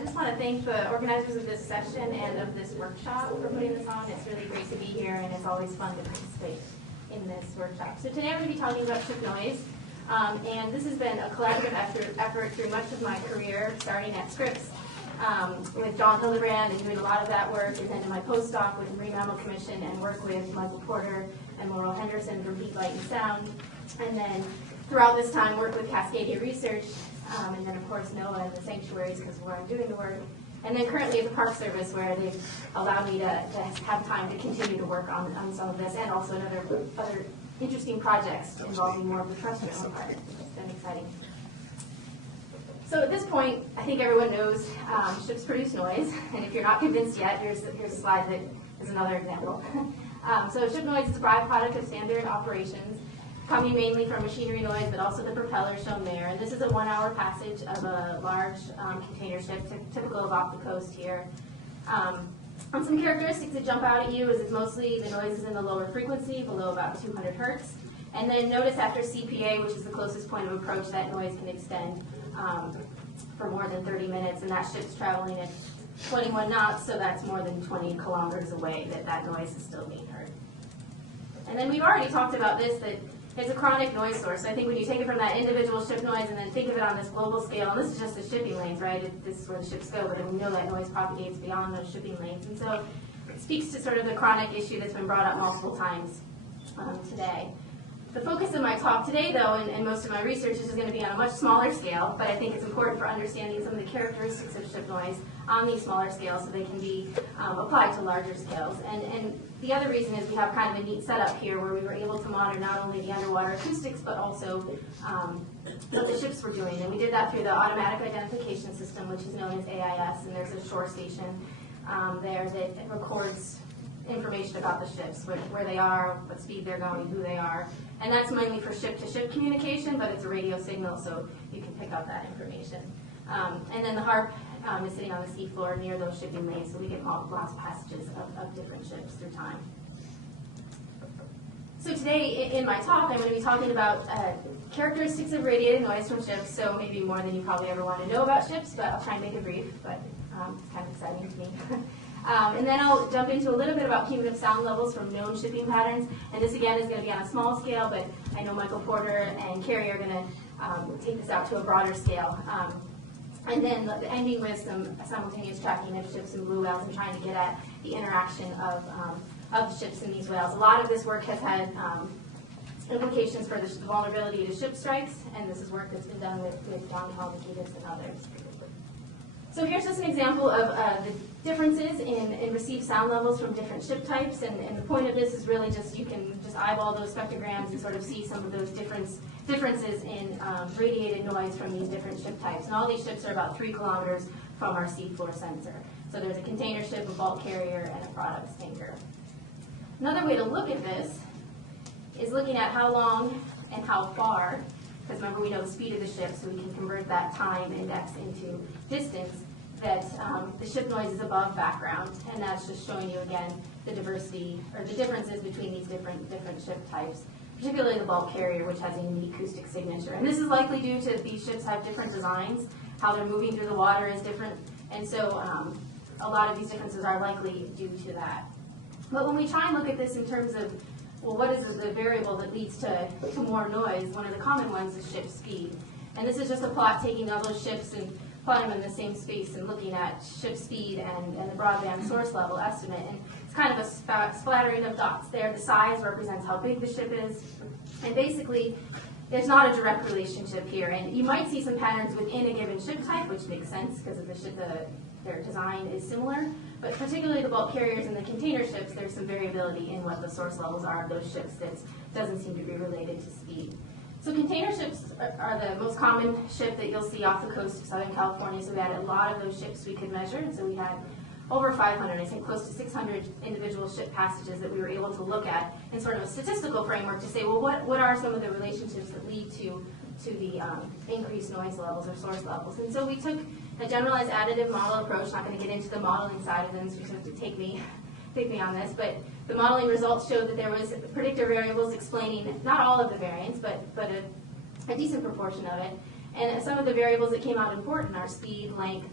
I just want to thank the organizers of this session and of this workshop for putting this on. It's really great to be here, and it's always fun to participate in this workshop. So today I'm going to be talking about ship noise, and this has been a collaborative effort through much of my career, starting at Scripps with John Hildebrand and doing a lot of that work, and then in my postdoc with the Marine Mammal Commission and work with Michael Porter and Laurel Henderson from Heat, Light, and Sound, and then throughout this time work with Cascadia Research, and then of course NOAA and the sanctuaries because where I'm doing the work, and then currently at the Park Service where they've allowed me to have time to continue to work on some of this and also in other interesting projects involving more of the terrestrial part. It's been exciting. So at this point, I think everyone knows ships produce noise, and if you're not convinced yet, here's a slide that is another example. So ship noise is a byproduct of standard operations, coming mainly from machinery noise, but also the propellers shown there. And this is a 1-hour passage of a large container ship, typical of off the coast here. And some characteristics that jump out at you is it's mostly the noise is in the lower frequency, below about 200 hertz. And then notice after CPA, which is the closest point of approach, that noise can extend for more than 30 minutes. And that ship's traveling at 21 knots, so that's more than 20 kilometers away that noise is still being heard. And then we've already talked about this, that it's a chronic noise source. So I think when you take it from that individual ship noise and then think of it on this global scale, and this is just the shipping lanes, right? This is where the ships go, but then we know that noise propagates beyond those shipping lanes. And so it speaks to sort of the chronic issue that's been brought up multiple times today. The focus of my talk today, though, and most of my research is going to be on a much smaller scale, but I think it's important for understanding some of the characteristics of ship noise on these smaller scales so they can be applied to larger scales. And the other reason is we have kind of a neat setup here where we were able to monitor not only the underwater acoustics, but also what the ships were doing. And we did that through the Automatic Identification System, which is known as AIS, and there's a shore station there that records information about the ships, where they are, what speed they're going, who they are. And that's mainly for ship-to-ship communication, but it's a radio signal, so you can pick up that information. And then the HARP is sitting on the seafloor near those shipping lanes, so we get multiple passages of different ships through time. So today, in my talk, I'm going to be talking about characteristics of radiated noise from ships, so maybe more than you probably ever want to know about ships, but I'll try and make it brief, but it's kind of exciting to me. And then I'll jump into a little bit about cumulative sound levels from known shipping patterns. And this, again, is going to be on a small scale, but I know Michael Porter and Carrie are going to take this out to a broader scale. And then ending with some simultaneous tracking of ships and blue whales and trying to get at the interaction of the ships and these whales. A lot of this work has had implications for the vulnerability to ship strikes, and this is work that's been done with John Palmakidas and others. So here's just an example of the differences in received sound levels from different ship types, and the point of this is really just you can just eyeball those spectrograms and sort of see some of those differences in radiated noise from these different ship types. And all these ships are about 3 kilometers from our seafloor sensor. So there's a container ship, a bulk carrier, and a products tanker. Another way to look at this is looking at how long and how far, because remember we know the speed of the ship, so we can convert that time index into distance, that the ship noise is above background, and that's just showing you again the diversity or the differences between these different ship types, particularly the bulk carrier, which has a unique acoustic signature. And this is likely due to these ships have different designs, how they're moving through the water is different, and so a lot of these differences are likely due to that. But when we try and look at this in terms of, well, what is the variable that leads to more noise, one of the common ones is ship speed. And this is just a plot taking all those ships and plotting them in the same space and looking at ship speed and the broadband source level estimate. And it's kind of a splattering of dots there. The size represents how big the ship is. And basically, there's not a direct relationship here. And you might see some patterns within a given ship type, which makes sense because of the ship, their design is similar. But particularly the bulk carriers and the container ships, there's some variability in what the source levels are of those ships that doesn't seem to be related to speed. So container ships are the most common ship that you'll see off the coast of Southern California. So we had a lot of those ships we could measure. And so we had over 500, I think close to 600 individual ship passages that we were able to look at in sort of a statistical framework to say, well, what are some of the relationships that lead to the increased noise levels or source levels? And so we took a generalized additive model approach. Not going to get into the modeling side of things, so you have to take me on this, but the modeling results showed that there was predictor variables explaining not all of the variance, but a decent proportion of it. And some of the variables that came out important are speed, length,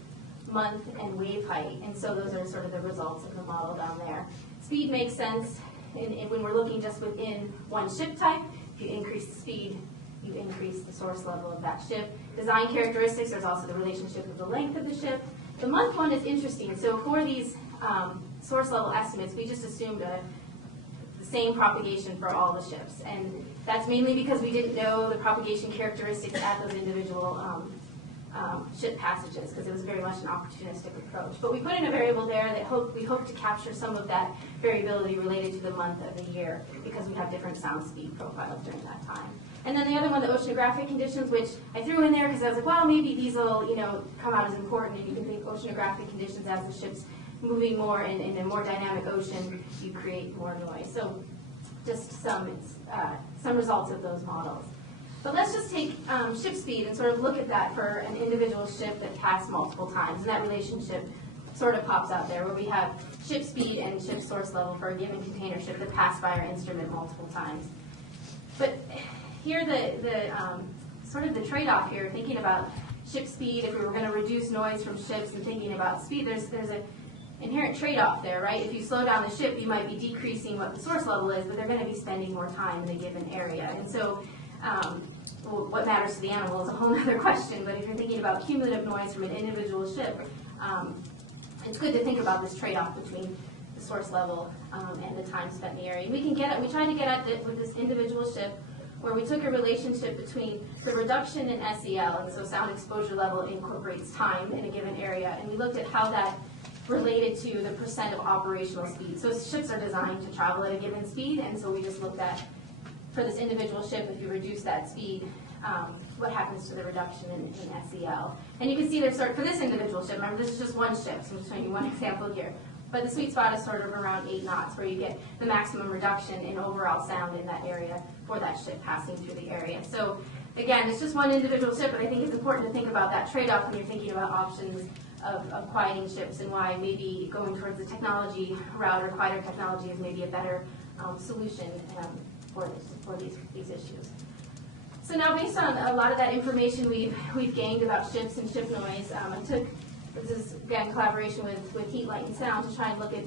month, and wave height. And so those are sort of the results of the model down there. Speed makes sense when we're looking just within one ship type. If you increase the speed, you increase the source level of that ship. Design characteristics, there's also the relationship of the length of the ship. The month one is interesting. So for these source level estimates, we just assumed the same propagation for all the ships. And that's mainly because we didn't know the propagation characteristics at those individual ship passages, because it was very much an opportunistic approach. But we put in a variable there that we hope to capture some of that variability related to the month of the year, because we have different sound speed profiles during that time. And then the other one, the oceanographic conditions, which I threw in there because I was like, well, maybe these will, come out as important, and you can think oceanographic conditions as the ship's moving more in a more dynamic ocean, you create more noise. So just some results of those models. But let's just take ship speed and sort of look at that for an individual ship that passed multiple times. And that relationship sort of pops out there, where we have ship speed and ship source level for a given container ship that passed by our instrument multiple times. But here, sort of the trade-off here, thinking about ship speed, if we were going to reduce noise from ships and thinking about speed, there's an inherent trade-off there, right? If you slow down the ship, you might be decreasing what the source level is, but they're going to be spending more time in a given area. And so what matters to the animal is a whole other question, but if you're thinking about cumulative noise from an individual ship, it's good to think about this trade-off between the source level and the time spent in the area. And we tried to get at it with this individual ship, where we took a relationship between the reduction in SEL, and so sound exposure level incorporates time in a given area, and we looked at how that related to the percent of operational speed. So ships are designed to travel at a given speed, and so we just looked at, for this individual ship, if you reduce that speed, what happens to the reduction in SEL. And you can see there's for this individual ship, remember this is just one ship, so I'm just showing you one example here. But the sweet spot is sort of around 8 knots, where you get the maximum reduction in overall sound in that area for that ship passing through the area. So again, it's just one individual ship, but I think it's important to think about that trade-off when you're thinking about options of quieting ships, and why maybe going towards the technology route or quieter technology is maybe a better solution for these issues. So now, based on a lot of that information we've gained about ships and ship noise, this is, again, collaboration with Heat, Light, and Sound to try and look at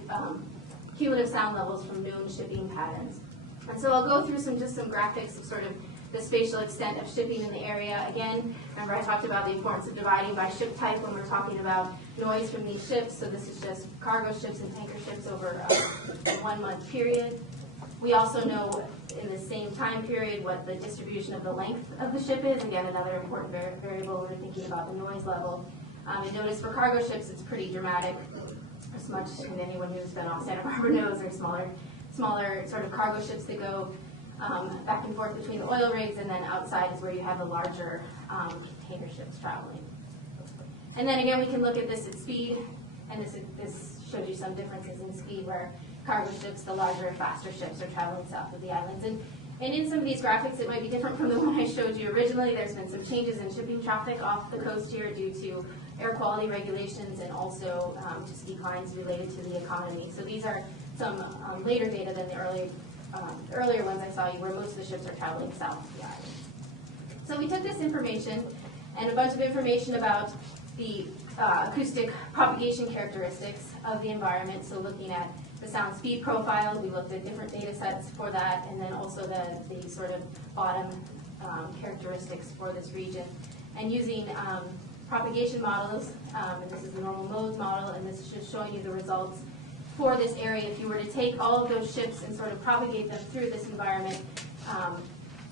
cumulative sound levels from known shipping patterns. And so I'll go through some graphics of sort of the spatial extent of shipping in the area. Again, remember I talked about the importance of dividing by ship type when we're talking about noise from these ships. So this is just cargo ships and tanker ships over a 1 month period. We also know in the same time period what the distribution of the length of the ship is. Again, another important variable when we're thinking about the noise level. And notice for cargo ships, it's pretty dramatic, as much as anyone who's been off Santa Barbara knows. Or smaller sort of cargo ships that go back and forth between the oil rigs, and then outside is where you have the larger container ships traveling. And then again, we can look at this at speed, and this shows you some differences in speed, where cargo ships, the larger, faster ships, are traveling south of the islands. And in some of these graphics, it might be different from the one I showed you originally. There's been some changes in shipping traffic off the coast here due to air quality regulations, and also just declines related to the economy. So these are some later data than the earlier ones I saw you, where most of the ships are traveling south of the island. So we took this information and a bunch of information about the acoustic propagation characteristics of the environment. So looking at the sound speed profiles, we looked at different data sets for that, and then also the sort of bottom characteristics for this region. And using propagation models, and this is the normal modes model, and this is just showing you the results for this area. If you were to take all of those ships and sort of propagate them through this environment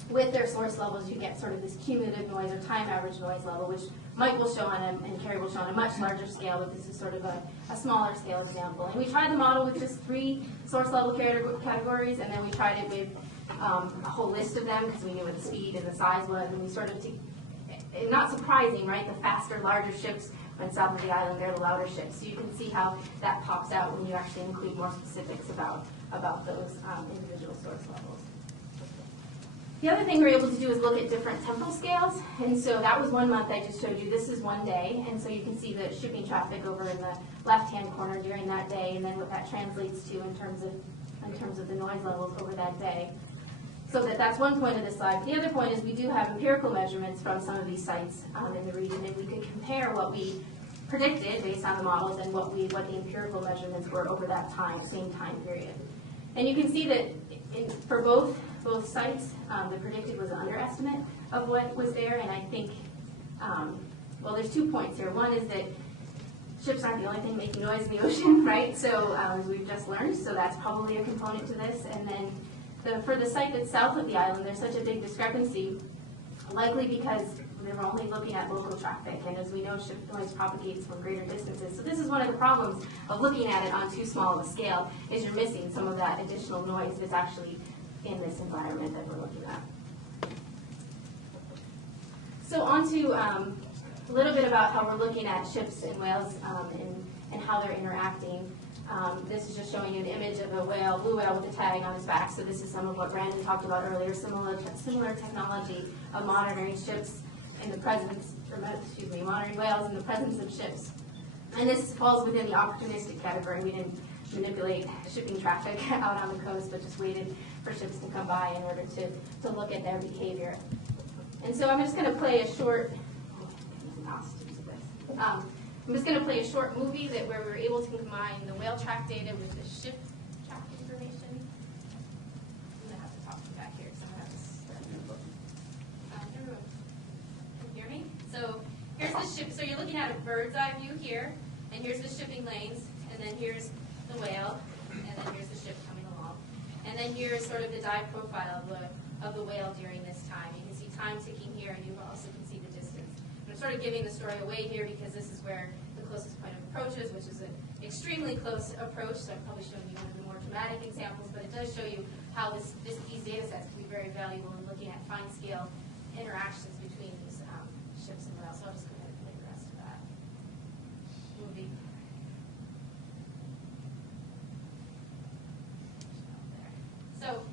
with their source levels, you get sort of this cumulative noise or time average noise level, which Mike will show on and Carrie will show on a much larger scale, but this is sort of a smaller scale example. And we tried the model with just 3 source level categories, and then we tried it with a whole list of them, because we knew what the speed and the size was, and we sort of, not surprising, right? The faster, larger ships went south of the island, they're the louder ships. So you can see how that pops out when you actually include more specifics about those individual source levels. The other thing we were able to do is look at different temporal scales, and so that was 1 month I just showed you. This is 1 day, and so you can see the shipping traffic over in the left-hand corner during that day, and then what that translates to in terms of the noise levels over that day. So that's one point of the slide. The other point is we do have empirical measurements from some of these sites in the region, and we could compare what we predicted based on the models and what the empirical measurements were over that same time period. And you can see that for both sites, the predicted was an underestimate of what was there, and I think, well, there's 2 points here. One is that ships aren't the only thing making noise in the ocean, right? So as we've just learned, so that's probably a component to this. And then for the site that's south of the island, there's such a big discrepancy, likely because they were only looking at local traffic, and as we know, ship noise propagates from greater distances. So this is one of the problems of looking at it on too small of a scale, is you're missing some of that additional noise that's actually in this environment that we're looking at. So on to a little bit about how we're looking at ships and whales and how they're interacting. This is just showing you an image of a whale, blue whale with a tag on its back. So this is some of what Brandon talked about earlier, similar technology of monitoring ships in the presence, monitoring whales in the presence of ships. And this falls within the opportunistic category. We didn't manipulate shipping traffic out on the coast, but just waited for ships to come by in order to look at their behavior. And so I'm just going to play a short, I'm just going to play a short movie where we were able to combine the whale track data with the ship track information. I'm going to have to talk to you back here because I'm going to have to start the book. Everyone, can you hear me? So here's the ship. So you're looking at a bird's eye view here, and here's the shipping lanes, and then here's the whale, and then here's the ship coming along. And then here's sort of the dive profile of the whale during this time. You can see time ticking here, and you also can see the distance. I'm sort of giving the story away here because this is where the closest point of approach is, which is an extremely close approach. So I'm probably showing you one of the more dramatic examples, but it does show you how these data sets can be very valuable in looking at fine-scale interactions between these ships and whales. So I'll just go ahead and play the rest of that movie. So,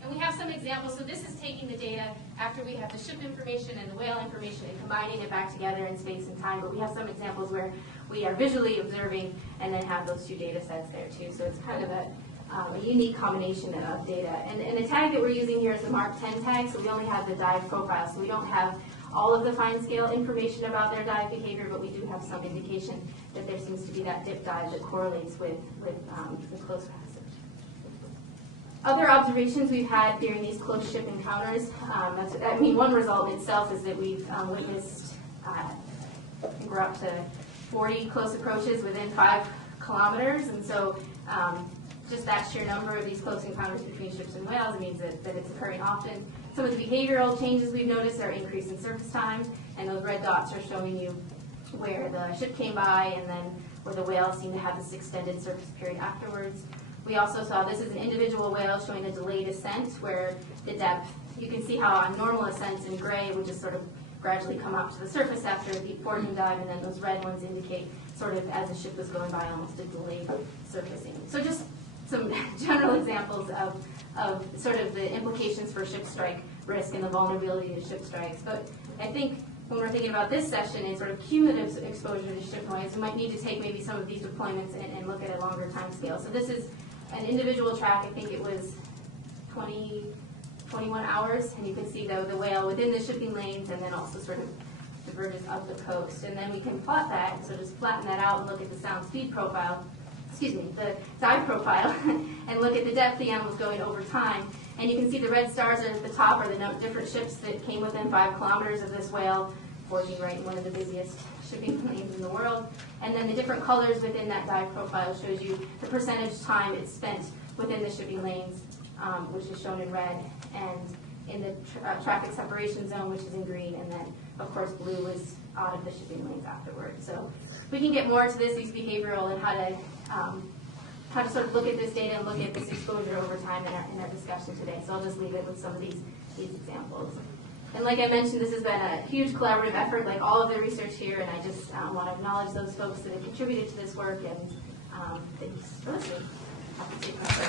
and we have some examples. So this is taking the data after we have the ship information and the whale information and combining it back together in space and time. But we have some examples where we are visually observing and then have those two data sets there too. So it's kind of a unique combination of data. And the tag that we're using here is the Mark 10 tag. So we only have the dive profile. So we don't have all of the fine scale information about their dive behavior, but we do have some indication that there seems to be that dip dive that correlates with the close passage. Other observations we've had during these close ship encounters, one result in itself is that we've witnessed, I think we're up to 40 close approaches within 5 kilometers, and so just that sheer number of these close encounters between ships and whales means that it's occurring often. Some of the behavioral changes we've noticed are increase in surface time, and those red dots are showing you where the ship came by and then where the whales seem to have this extended surface period afterwards. We also saw, this is an individual whale showing a delayed ascent where the depth, you can see how on normal ascents in gray would just sort of gradually come up to the surface after a deep forging dive, and then those red ones indicate sort of as the ship was going by almost a delayed surfacing. So just some general examples of sort of the implications for ship strike risk and the vulnerability to ship strikes. But I think when we're thinking about this session and sort of cumulative exposure to ship noise, we might need to take maybe some of these deployments and look at a longer time scale. So this is an individual track. I think it was 21 hours, and you can see the whale within the shipping lanes and then also sort of the verges of the coast. And then we can plot that, so just flatten that out and look at the sound speed profile, the dive profile, and look at the depth the animal's going over time. And you can see the red stars at the top are the different ships that came within 5 kilometers of this whale, forging right in one of the busiest shipping lanes in the world. And then the different colors within that dive profile shows you the percentage time it's spent within the shipping lanes, which is shown in red, and in the traffic separation zone, which is in green, and then, of course, blue is out of the shipping lanes afterwards. So we can get more into these behavioral and how to sort of look at this data and look at this exposure over time in our discussion today. So I'll just leave it with some of these examples. And like I mentioned, this has been a huge collaborative effort, like all of the research here, and I just want to acknowledge those folks that have contributed to this work, and thanks for listening. Happy to take questions.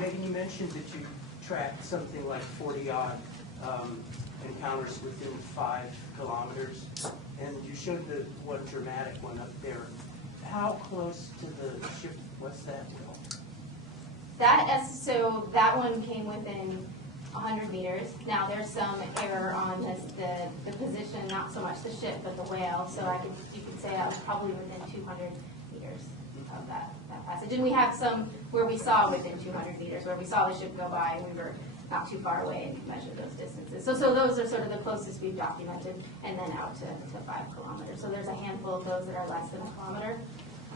Megan, you mentioned that you tracked something like 40-odd encounters within 5 kilometers, and you showed the one dramatic one up there. How close to the ship was that? So that one came within 100 meters. Now there's some error on the position, not so much the ship, but the whale. So you could say that was probably within 200 meters of that passage. And we have some where we saw within 200 meters, where we saw the ship go by and we were not too far away and measured those distances. So those are sort of the closest we've documented, and then out to 5 kilometers. So there's a handful of those that are less than a kilometer.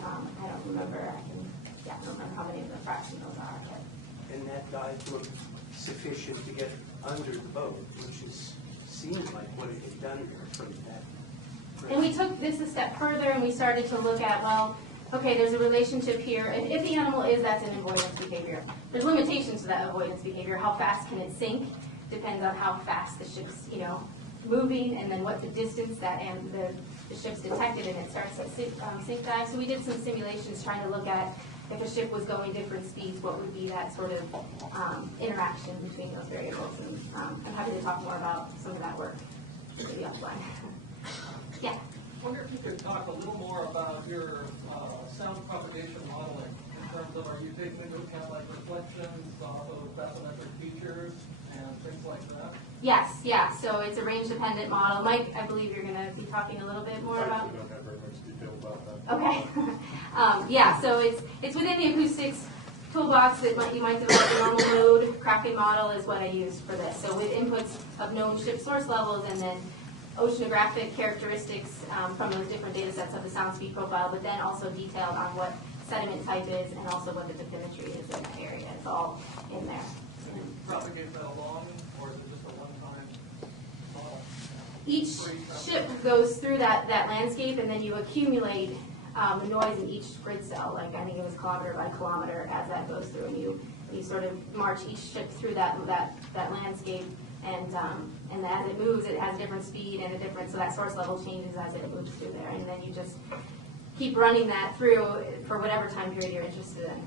I don't remember. I don't remember how many of the fraction those are. But. And that dive looked sufficient to get under the boat, which seemed like what it had done here from that. And we took this a step further, and we started to look at, well, okay, there's a relationship here, and if the animal that's an avoidance behavior. There's limitations to that avoidance behavior. How fast can it sink? Depends on how fast the ship's, moving, and then what the distance that and the ship's detected, and it starts to sink dive. So we did some simulations trying to look at if a ship was going different speeds, what would be that sort of interaction between those variables. And I'm happy to talk more about some of that work maybe offline. Yeah. I wonder if you could talk a little more about your sound propagation modeling in terms of, are you taking into account like reflections off of bathymetric features and things like that? Yes, yeah. So it's a range-dependent model. Mike, I believe you're going to be talking a little bit more about. I don't have very much detail about that. Okay. Yeah. So it's within the acoustics toolbox that you might develop a normal mode. Kraken model is what I used for this. So with inputs of known ship source levels and then oceanographic characteristics from those different data sets of the sound speed profile, but then also detailed on what sediment type is and also what the bathymetry is in that area. It's all in there. Do you propagate that along, or is it just a one-time model? Each ship goes through that landscape, and then you accumulate the noise in each grid cell, like I think it was kilometer by kilometer as that goes through, and you sort of march each ship through that landscape. And as it moves, it has a different speed and so that source level changes as it moves through there. And then you just keep running that through for whatever time period you're interested in.